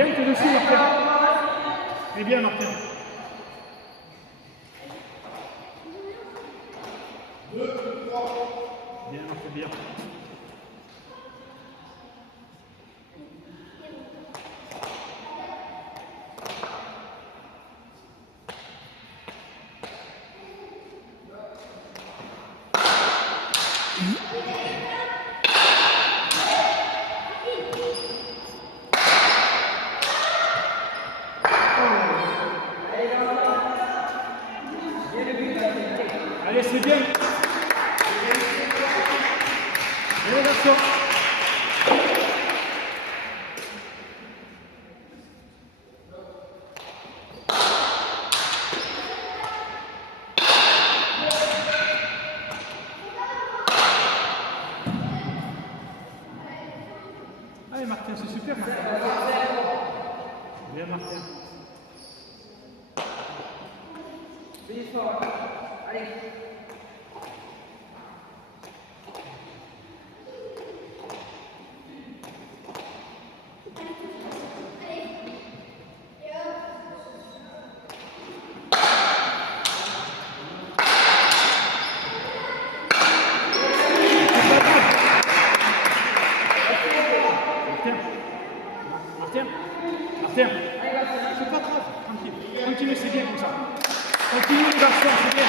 Bien, tu dessus, Martin. Et bien, Martin. Bien, c'est bien. Allez, c'est bien. Allez, garçon. Allez, Martin, c'est super. Bien, Martin. Allez. Martin, c'est pas grave, tranquille. Continue, c'est bien comme ça. Continue, garçon, c'est bien.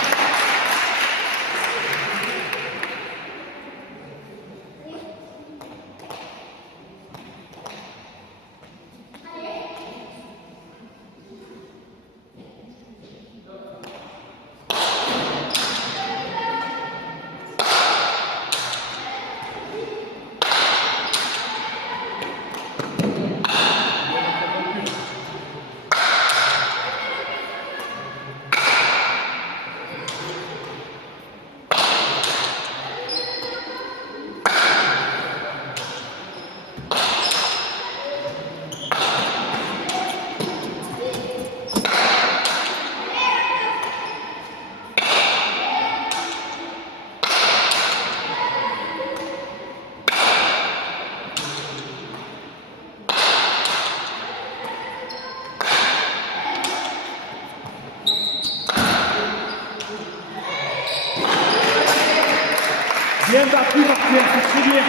Bien battu, Martin, c'est très bien.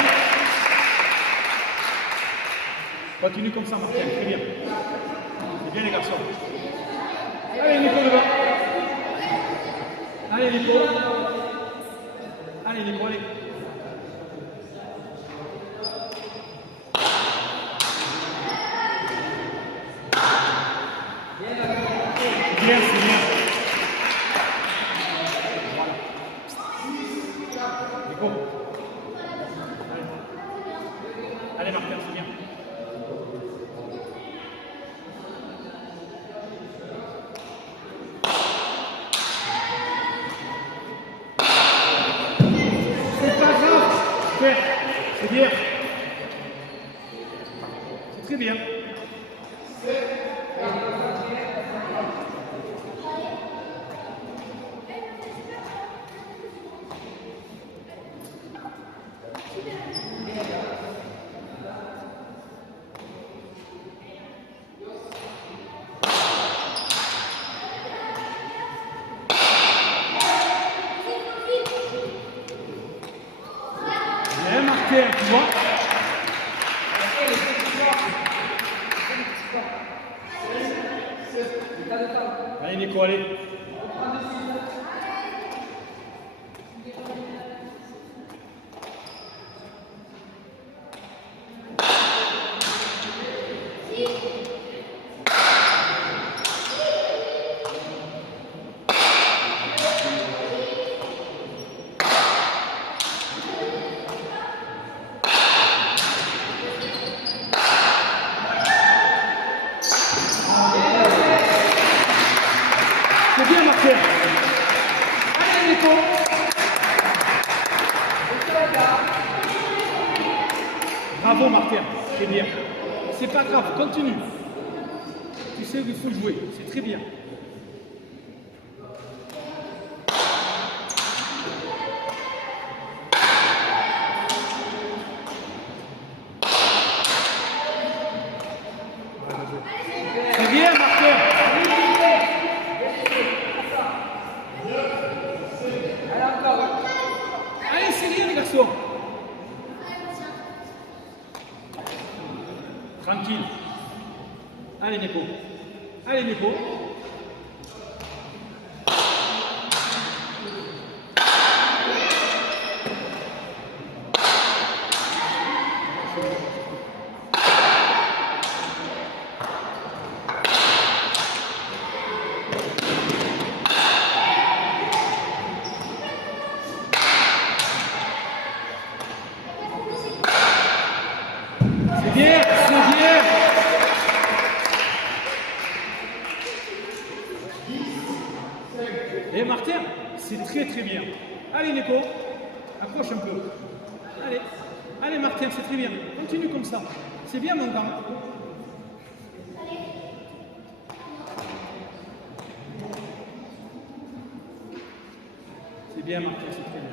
Continue comme ça, Martin, très bien. C'est bien les garçons. Allez, Nico, devant. Allez, Nico. Allez, Nico, allez. Bien, c'est bien. Nico. Allez, Martin, c'est bien. C'est pas grave. Super. C'est bien. C'est très bien. Bien, Martin, tu vois. Allez, Nico, allez. C'est bien, Martin. Allez, Nico. Bravo, Martin. C'est bien. C'est pas grave, continue. Tu sais où il faut jouer. C'est très bien. C'est bien, Martin. Allez, c'est rien, les garçons. Tranquille. Allez, Nico. Allez, Nico. C'est bien, c'est bien. Et Martin, c'est très très bien. Allez, Nico, approche un peu. Allez, allez, Martin, c'est très bien. Continue comme ça. C'est bien, mon gars. C'est bien, Martin, c'est très bien.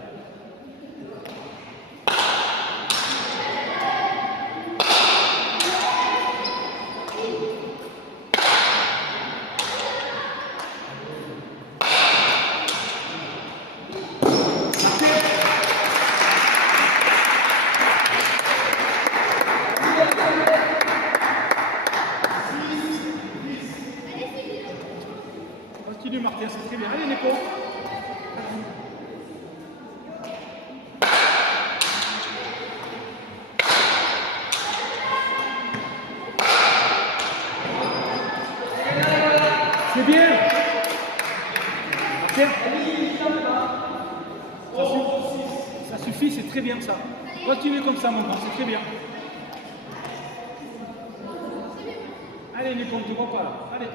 Continue, Martin, c'est très bien. Allez, Nico. C'est bien. Martin. Ça suffit, c'est très bien ça. Continue comme ça, mon gars, c'est très bien. Allez, Nico, on ne te voit pas là. Allez.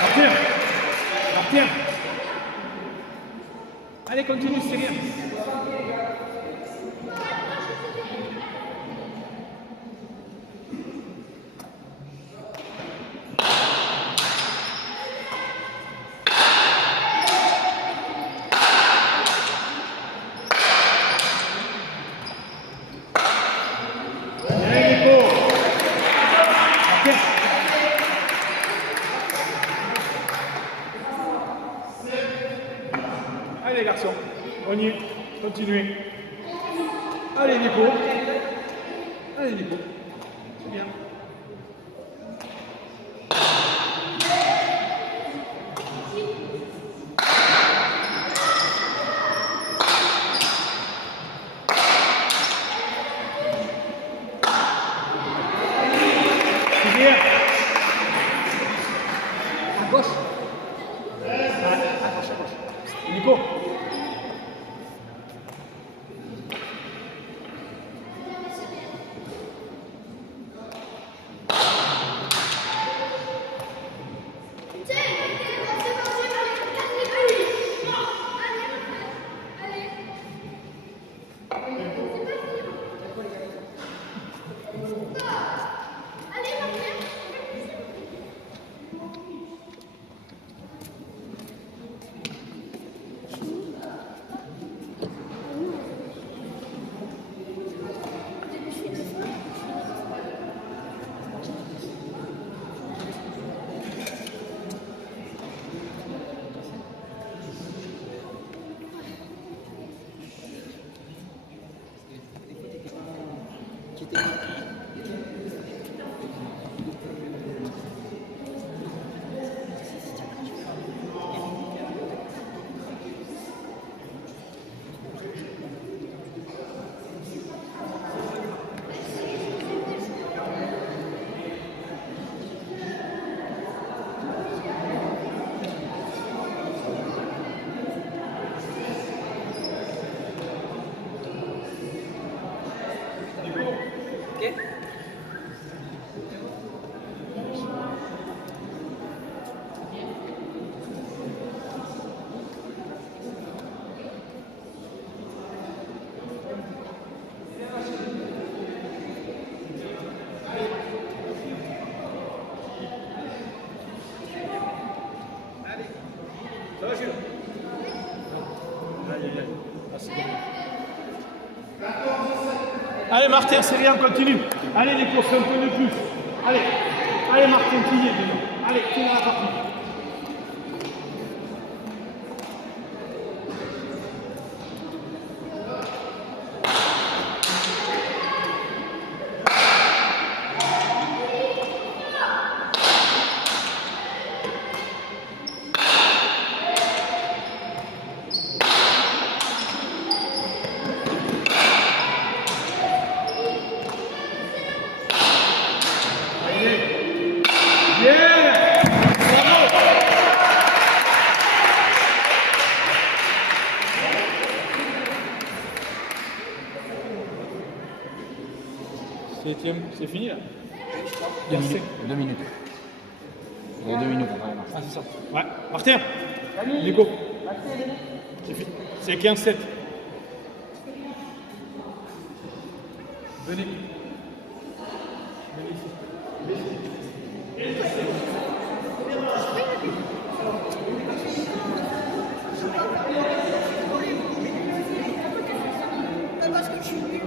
Martin. Martin. Allez, continue, c'est rien. Allez les garçons, on y est. Continuez. Allez Nico. Allez Nico. C'est bien. C'est bien. À gauche. À gauche. Nico. Ça va, Jules? Allez, Martin, c'est rien, on continue. Allez, Nico, fais un peu de plus. Allez, allez, Martin, tu y es maintenant. Allez, tu es dans la partie. C'est fini là? 2 minutes. 2 minutes. Vous avez 2 minutes après. Ah, c'est ça. Ouais. Martin, Nico. C'est fini. C'est 15-7. Venez. Parce que je suis nulle.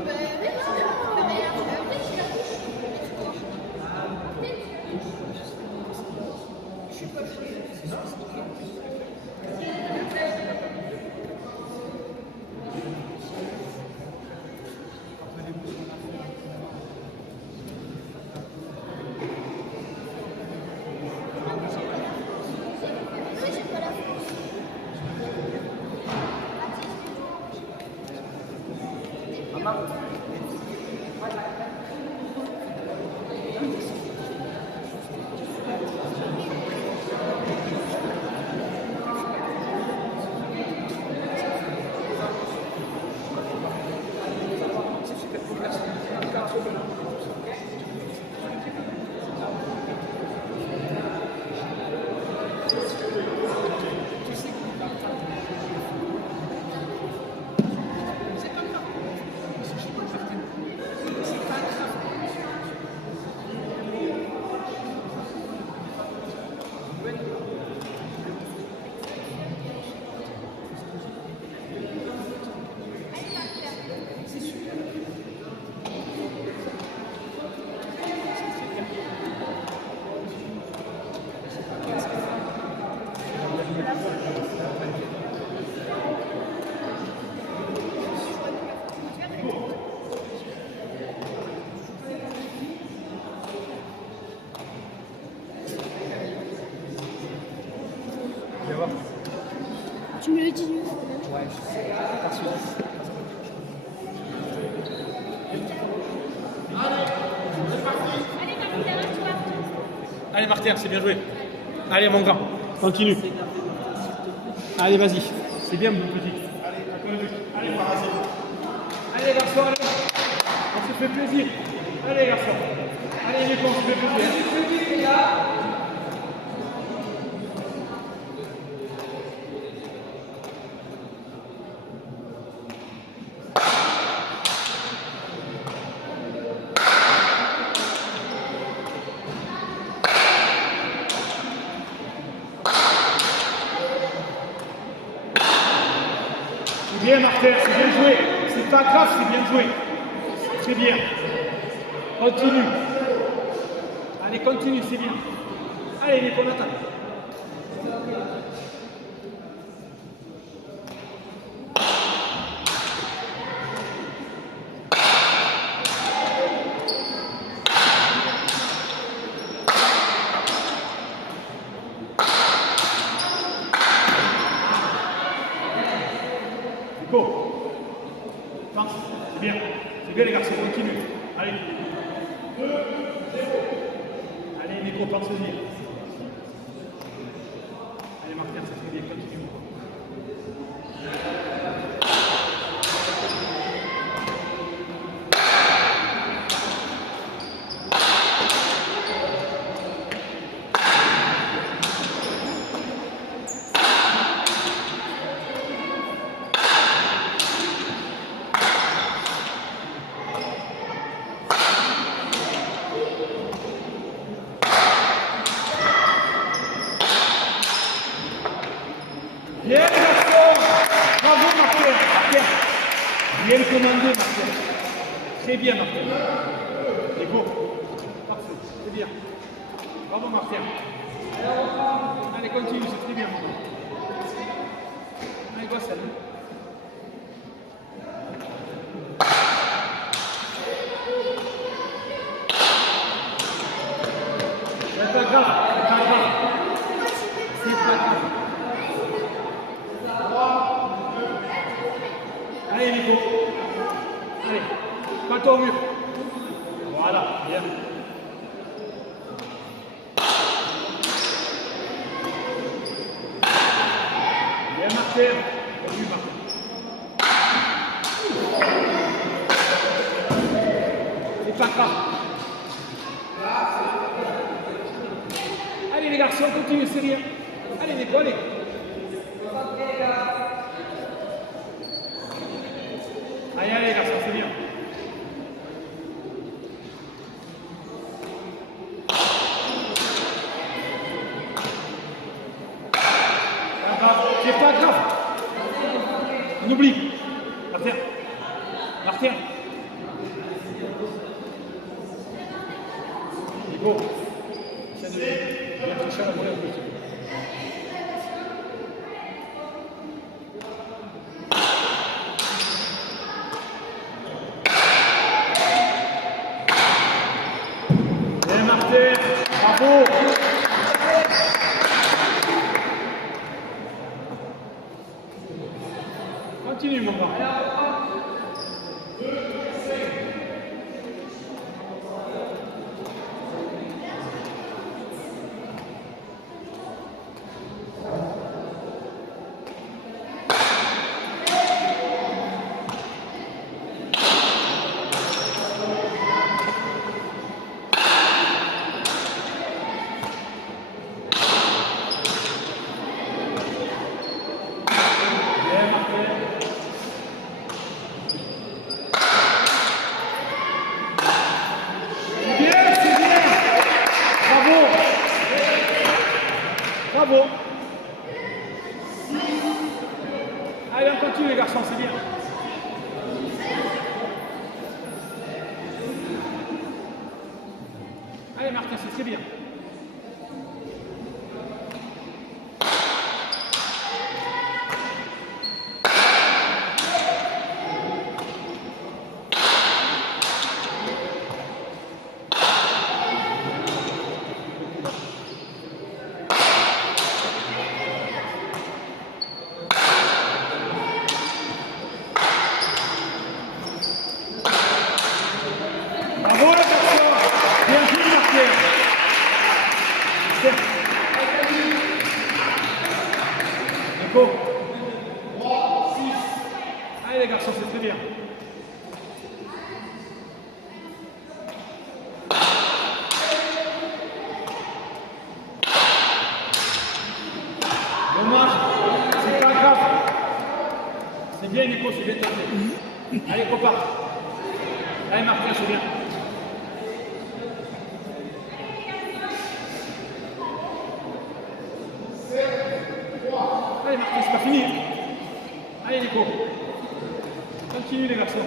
Ouais, je sais. Par ce 10. Allez, Martin, c'est bien joué. Allez, mon grand, continue. Allez, vas-y. C'est bien, mon petit. Allez, parasite. Allez, garçon, allez. On se fait plaisir. Allez, garçon. Allez, les cons, on se fait plaisir. C'est bien, Martin, c'est bien joué. C'est pas grave, c'est bien joué. Très bien. Continue. Allez, continue, c'est bien. Allez, Nico, on attaque. Nico, pense, c'est bien. C'est bien les garçons, continue. Allez. Allez, Nico, pense-y. Allez, Martin, c'est très bien, continue. Bien, garçon! Bravo, Martin! Martin! Bien commandé, Martin. Très bien, Martin. Nico. Parfait, c'est bien. Bravo, Martin. Allez, continue, c'est très bien, Martin. Allez, go, salut. C'est pas grave, c'est pas grave. C'est pas grave. Allez, Nico. Allez, pas au mur. Voilà, bien. Bien, Martin. Continue, Martin. C'est pas grave. Allez, les garçons, continuez, c'est rien. Allez, Nico, allez. Allez, allez, garçon, c'est bien. C'est pas grave. On oublie. Martin. Martin. Nico. Essaie de bien toucher à la volée. Bravo! Continue, mon gars. Bravo. Allez, on continue les garçons, c'est bien. Allez Martin, c'est très bien. garçons, c'est très bien. Dommage, c'est pas grave. C'est bien Nico, c'est bien tenté. Allez, copain. Allez, Martin, c'est bien. Allez, Martin, c'est pas fini. Allez, Nico. Continue, les garçons.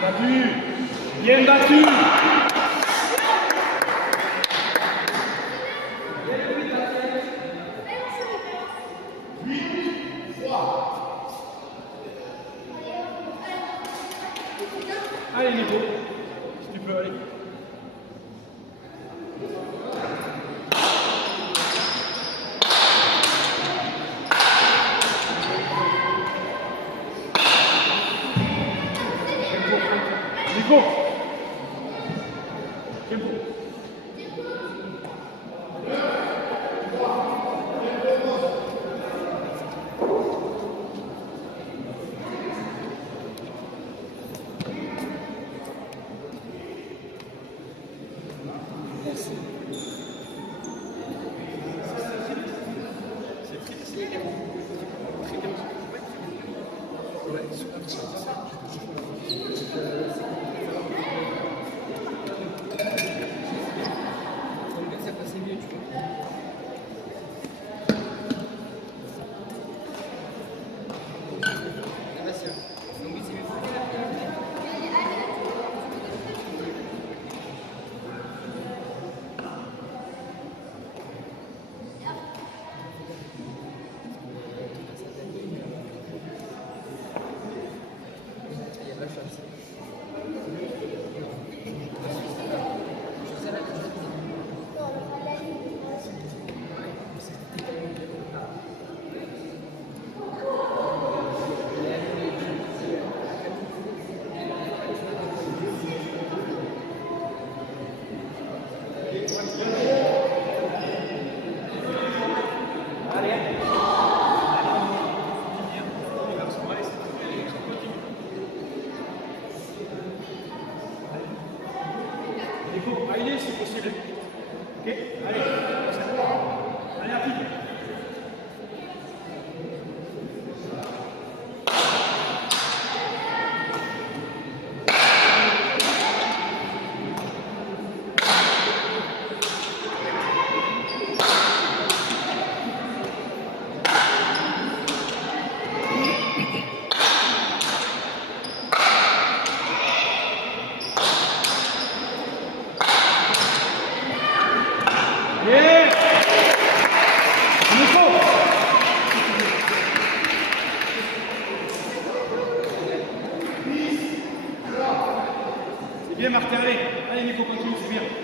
Battu. Bien battu. Allez Nico, si tu peux aller. Nico. Tempo. Allez, c'est possible. Ok, allez. Allez, rapide. Yeah. Nico. C'est bien Martin, allez. Allez Nico, continue, c'est bien.